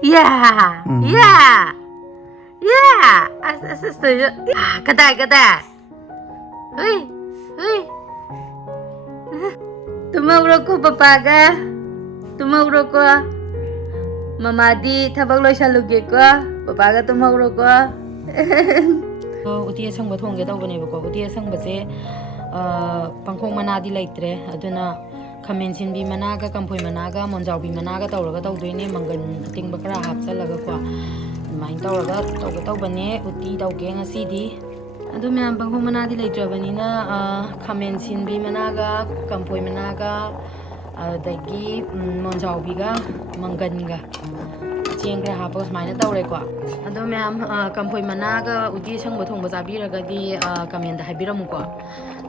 Yeah, yeah, yeah. Sister, kada. Uy, uy. Tumawag ko papaga. Tumawag ko. Mamadi thabak loisaluge ko. Papaga tumawag ko. Uti asangba thongge tawbane bako. Uti asangba se pangkhong manadi laitre aduna khamen sinbi managa kamphoi managa monjaubi managa tawraga tawdoine mangan atingba kara hapchalaga ko main tawraga tawbane uti tawge ngasidi adu myam pangkhong manadi laitrabanina khamen sinbi managa kamphoi managa adagi monjaubiga manganga chengra hapo smaina tawre ko adu myam kamphoi managa uti sangba thongba jabiragadi kamen da haibiramu ko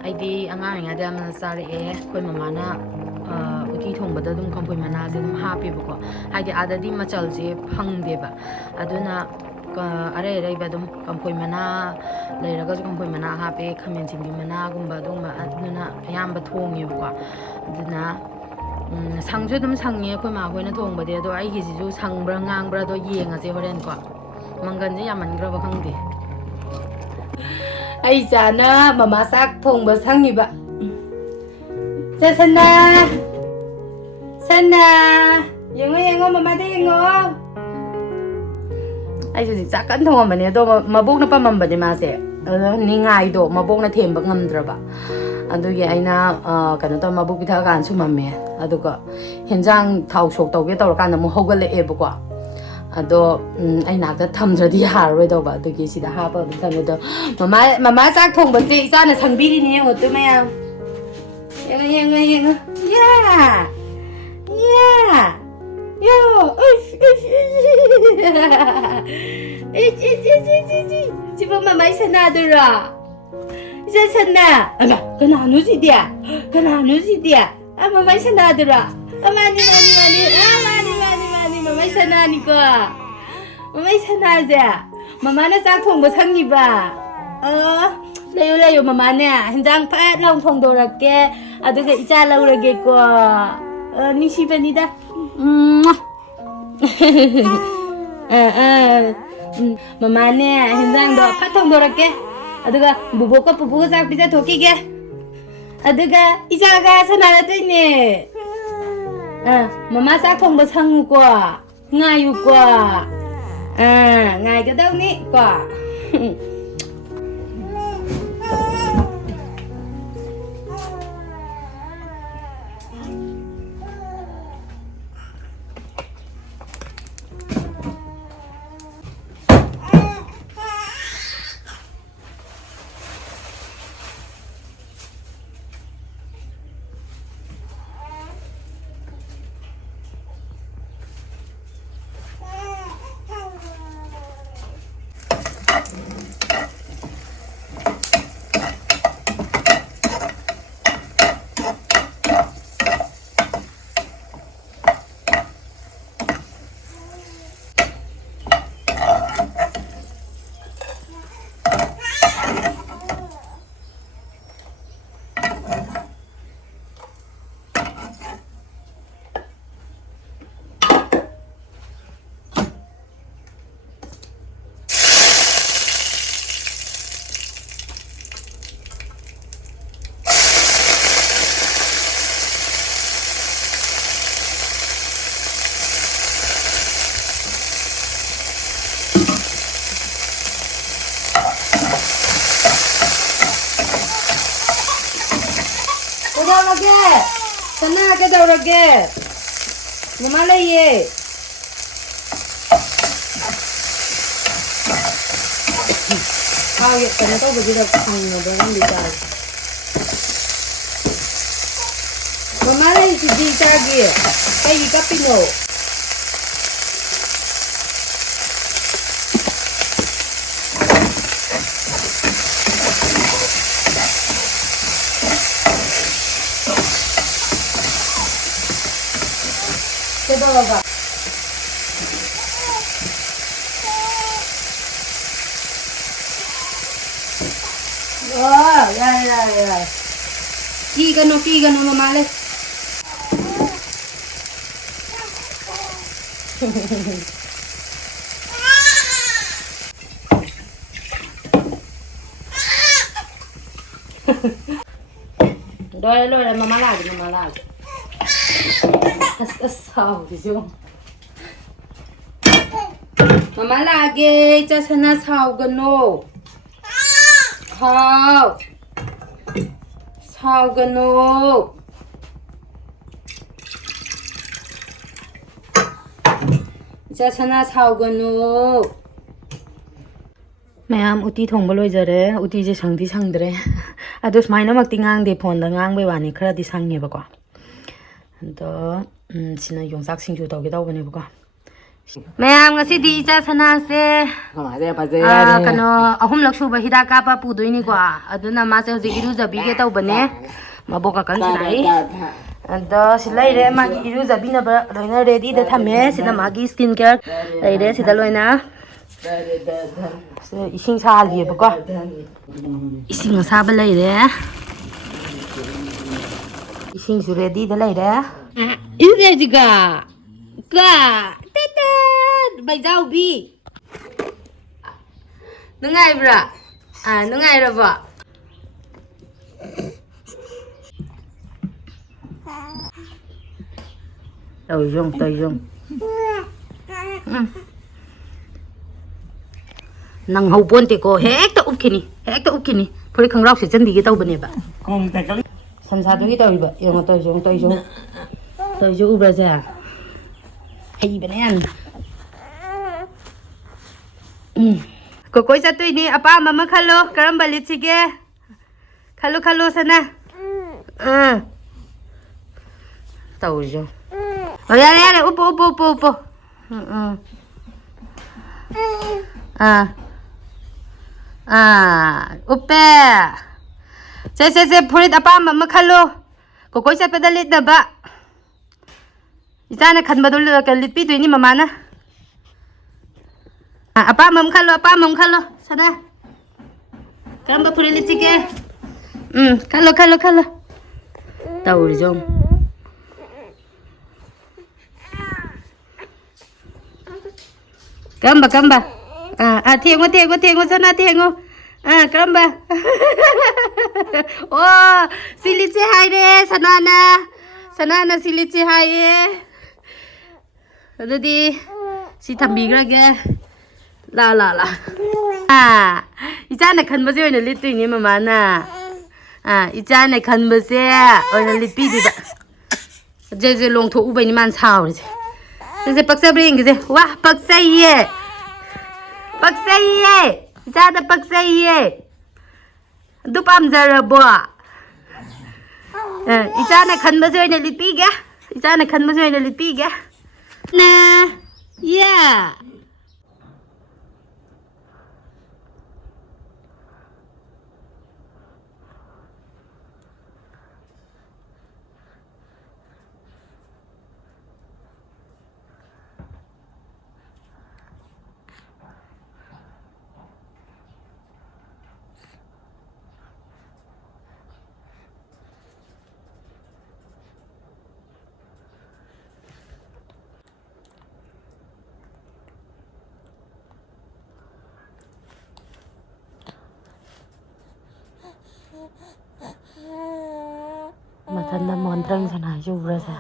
aidi angang ada man sare koi mamana uti thongba da dum kamphoi mana se dum happy bako aidi adadi machal je phangde ba aduna are ba dum kamphoi mana leiraga ju kamphoi mana happy khamen singbi mana gumba dum aduna ayamba thongi bako aduna 상주 좀 상에 그 마고는 동바데도 아이기 지주 상브랑 앙브라도 이행하지 호렌 거 망간지 야만 그러고 강디 아이잖아 마마 싹 통바 상이바 자산나 산나 영어 마마데 영어 아이 저지 짝간 통어만이 또 마복나 빠만바데 마세 닝아이도 마복나 템바 ngamdraba adugi aina kana to mabu pitha kan sumamme aduga henjang thau sok tawge tawra kan mu hogale e bako ado aina ta thamjadi haroi do ba adugi sida ha ba thame do mama chak thong ba se isa na sangbiri ni ngo tu maya yang ya yo 지금 mama isa na dura sana kana nusi dia mama sana dura mani mama sana ni ko mama sana ja mama na sak thong ba sangi ba layo mama na henjang phat long thong dorake aduga icha laurage ko nisi banida mama na henjang do phat thong dorake aduga bubuka sak bisa thoki ge aduga ijaga sanara toine mama sak thongba sangu ko ngayu ko ngai ga dau ni ko sana ke daurage mama laiye kana to bagi da khangno ba nang dita mama lai si dita gi kai kapino Kedalaga. Oh, ya. Kigano mamale. Rồi rồi mama lại. Sao thì chứ. Mama lagi cho sana sao gano. Sao gano. Cho sana sao gano. Ma'am uti thongba loijare uti je sangdi sangdre adu smaina makti ngang de phone da ngang be wani khara di sangne ba ko ado sina yongsak singju tawge tawbane ba ko ma'am ngasi di cha sana se kano ahum lak suba hida ka pa pu doini ko aduna ma se hoji iru jabi ge tawbane maboka kan sinai ado silai re ma iru jabi na ba loina ready da thame sida magi skin care re sida loina 이싱 살리에 볼까? 이싱 사발 레이래. 이싱 수레디들 레이래. 이제 지가 가 떼떼 바이자우비. 능아이브라. 아 능아이라 봐. 떠용. nang hau pon te ko hek ta ukini phori khangrau se chandi ge tawbane ba kong ta kali sansa do gi tawba yong to jo ubra ja hei banan ko koi sa tui ni apa mama khalo karam bali chige khalo sana taw jo ya upo uppe se phurit apa mama khalo kokoi sa pedalit da ba isana khan badul ka litpi tuini mama na apa mam khalo sada kamba phurit litike khalo tauri jom kamba thiengo sana thiengo kamba oh siliche hai re sanana siliche hai adudi si thambigrage la ichana khanba je oina litui ni mama na ichana khanba se oina litpi di ba je long tho ubai ni man sao je paksa bring je wa paksa ye ज़्यादा पक्सैये दुपाम जरबो इचाने खनबा जोइने लिपिगे ना या Matanda montrang sana juga sa.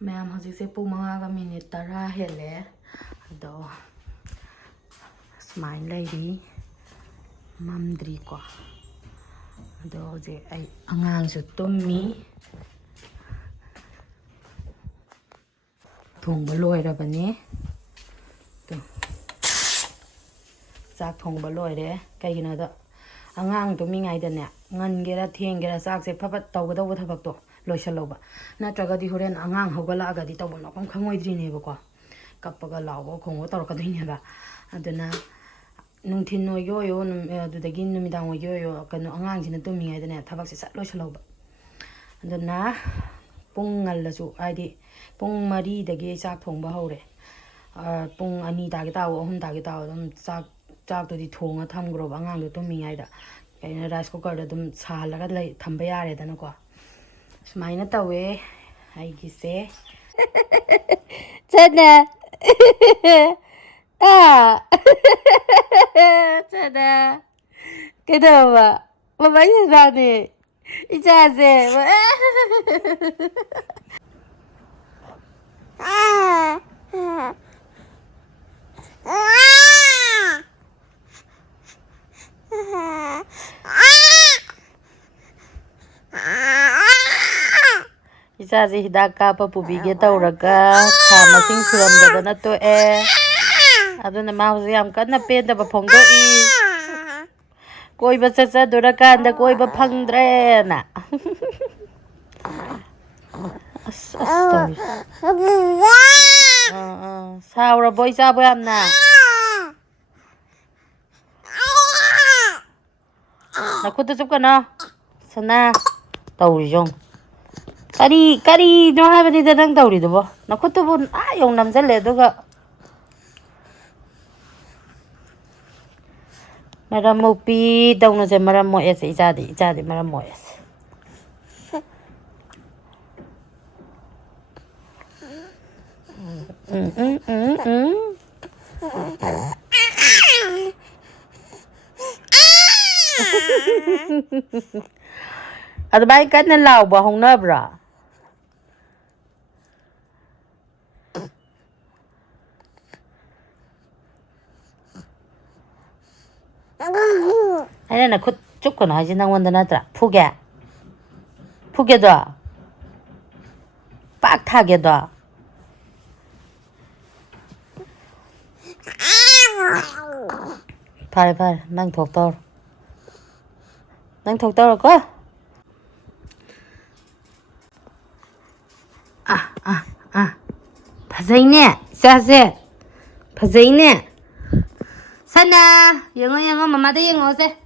Ma'am hojikse pung 5 minute 10 hele ado smile lady mamdri ko ado je ai angang su tummi thongba loirabane to chak thongba loire kaigina da angang to mingai da ne ngangera thengera chak se phapat tawgadaw thabak to loisaloba natragadi horen angang hogalaagadi tawbon khangoi drineba ko kappaga lawo khongo torkadine ba aduna ꯅꯨꯡꯊꯤꯟ ꯑꯣꯏꯒꯦ ꯑꯣꯏꯌꯣ ꯑꯗꯨꯗꯒꯤ ꯅꯨꯃꯤꯗꯥꯡ ꯑꯣꯏꯒꯦ ꯑꯣꯏꯌꯣ ꯀꯩꯅꯣ ꯑꯉꯥꯡꯁꯤꯅ ꯇꯨꯝꯃꯤꯉꯩꯗꯅꯦ ꯊꯕꯛꯁꯦ ꯁꯠ ꯂꯣꯏꯁꯤꯜꯍꯧꯕ ꯑꯗꯨꯅ ꯄꯨꯡ ꯉꯜꯂꯁꯨ ꯍꯥꯏꯗꯤ ꯄꯨꯡ 4ꯗꯒꯤ ꯆꯥꯛ ꯊꯣꯡꯕ ꯍꯧꯔꯦ ꯄꯨꯡ 2 ꯇꯥꯒꯦ ꯇꯥꯎ 3 ꯇꯥꯒꯦ ꯇꯥꯎ ꯑꯗꯨꯝ ꯆꯥꯛꯇꯨꯗꯤ ꯊꯣꯡꯉ ꯊꯝꯈ꯭ꯔꯣꯕ ꯑꯉꯥꯡꯗꯣ ꯇꯨꯝꯃꯤꯉꯩꯗ ꯀꯩꯅꯣ ꯔꯥꯏꯁ ꯀꯨꯀꯔꯗ ꯑꯗꯨꯝ ꯁꯥꯍꯜꯂꯒ ꯊꯝꯕ ꯌꯥꯔꯦꯗꯅꯀꯣ ꯁꯨꯃꯥꯏꯅ ꯇꯧꯋꯦ ꯑꯩꯒꯤꯁꯦ ꯆꯠꯅ ꯆꯠꯅ ꯀꯩꯗꯧꯕ ꯃꯃꯥꯏ ꯁꯥꯅꯤ 이자세 이자세 hidak kapa pubi게 tauraga tha masing suramdadana to'e aduna ma hauji yam kanna pendaba phongdo'i koiba chachadurakanda koiba phangdrena 사오라보 이자보 얌나 나 코도 좀 꺼놔 선아 떠오리죠 까리 좀 하버니다 당 떠오리도 뭐나 코도 본아 용남잘래 너가 마람 모피 다우노제 마람 모에스 이자디 마람 모에스 ꯑꯗꯨꯃꯥꯏ ꯀꯟꯅ ꯂꯥꯎꯕ ꯍꯧꯅꯕ꯭ꯔꯥ ꯑꯩꯅ ꯅꯈꯨꯠ ꯆꯨꯞꯀꯅꯣ ꯍꯥꯏꯁꯦ ꯅꯪꯉꯣꯟꯗ ꯅꯠꯇ꯭ꯔꯥ ꯐꯨꯒꯦꯗꯣ ꯄꯥꯛ ꯊꯥꯒꯦꯗꯣ ꯐꯔꯦ ꯅꯪ ꯊꯣꯛꯇꯧꯔꯣꯀꯣꯐꯖꯩꯅꯦ ꯏꯆꯥꯁꯦ ꯐꯖꯩꯅꯦ ꯁꯅꯥ ꯌꯦꯡꯉꯣ ꯃꯃꯥꯗ ꯌꯦꯡꯉꯣꯁꯦ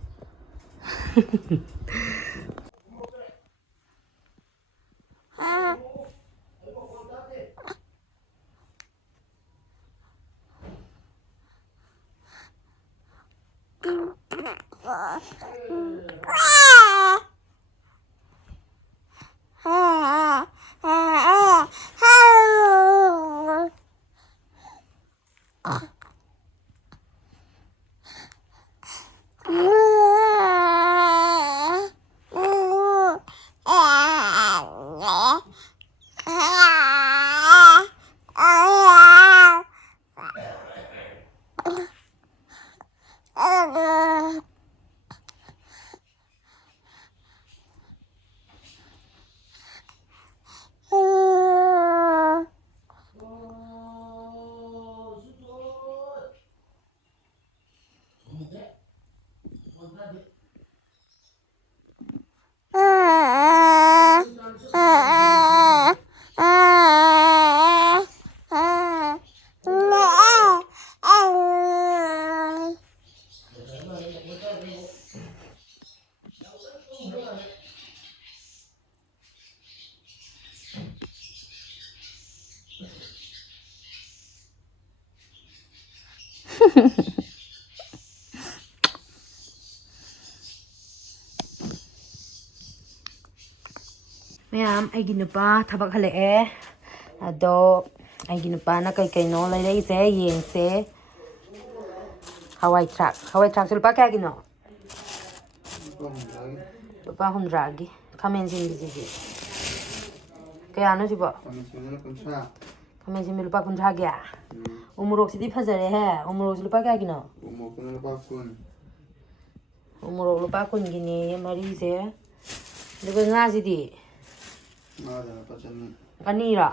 ꯃꯌꯥꯝ ꯑꯩꯒꯤ ꯅꯨꯄꯥ ꯊꯕꯛ ꯍꯜꯂꯛꯑꯦ ꯑꯗꯣ ꯑꯩꯒꯤ ꯅꯨꯄꯥꯅ ꯀꯩꯅꯣ ꯂꯩꯔꯛꯏꯁꯦ ꯌꯦꯡꯁꯦ ꯍꯋꯥꯏ ꯊ꯭ꯔꯥꯛꯁꯦ ꯂꯨꯄꯥ ꯀꯌꯥꯒꯤꯅꯣ ꯂꯨꯄꯥ 100ꯒꯤ ꯈꯥꯃꯦꯟ ꯑꯁꯤꯟꯕꯤꯁꯤꯗꯤ ꯀꯌꯥꯅꯣ ꯁꯤꯕꯣ ꯈꯥꯃꯦꯟ ꯑꯁꯤꯟꯕꯤ ꯂꯨꯄꯥ 100ꯒꯤ ꯎꯃꯣꯔꯣꯛꯁꯤꯗꯤ ꯐꯖꯔꯦꯍꯦ ꯎꯃꯣꯔꯣꯛꯁꯤ ꯂꯨꯄꯥ ꯀꯌꯥꯒꯤꯅꯣ ꯎꯃꯣꯔꯣꯛ ꯂꯨꯄꯥ 10ꯒꯤꯅꯦ ꯃꯔꯤꯁꯦ ꯑꯗꯨꯒ ꯉꯥꯁꯤꯗꯤ ꯑꯅꯤꯔꯣ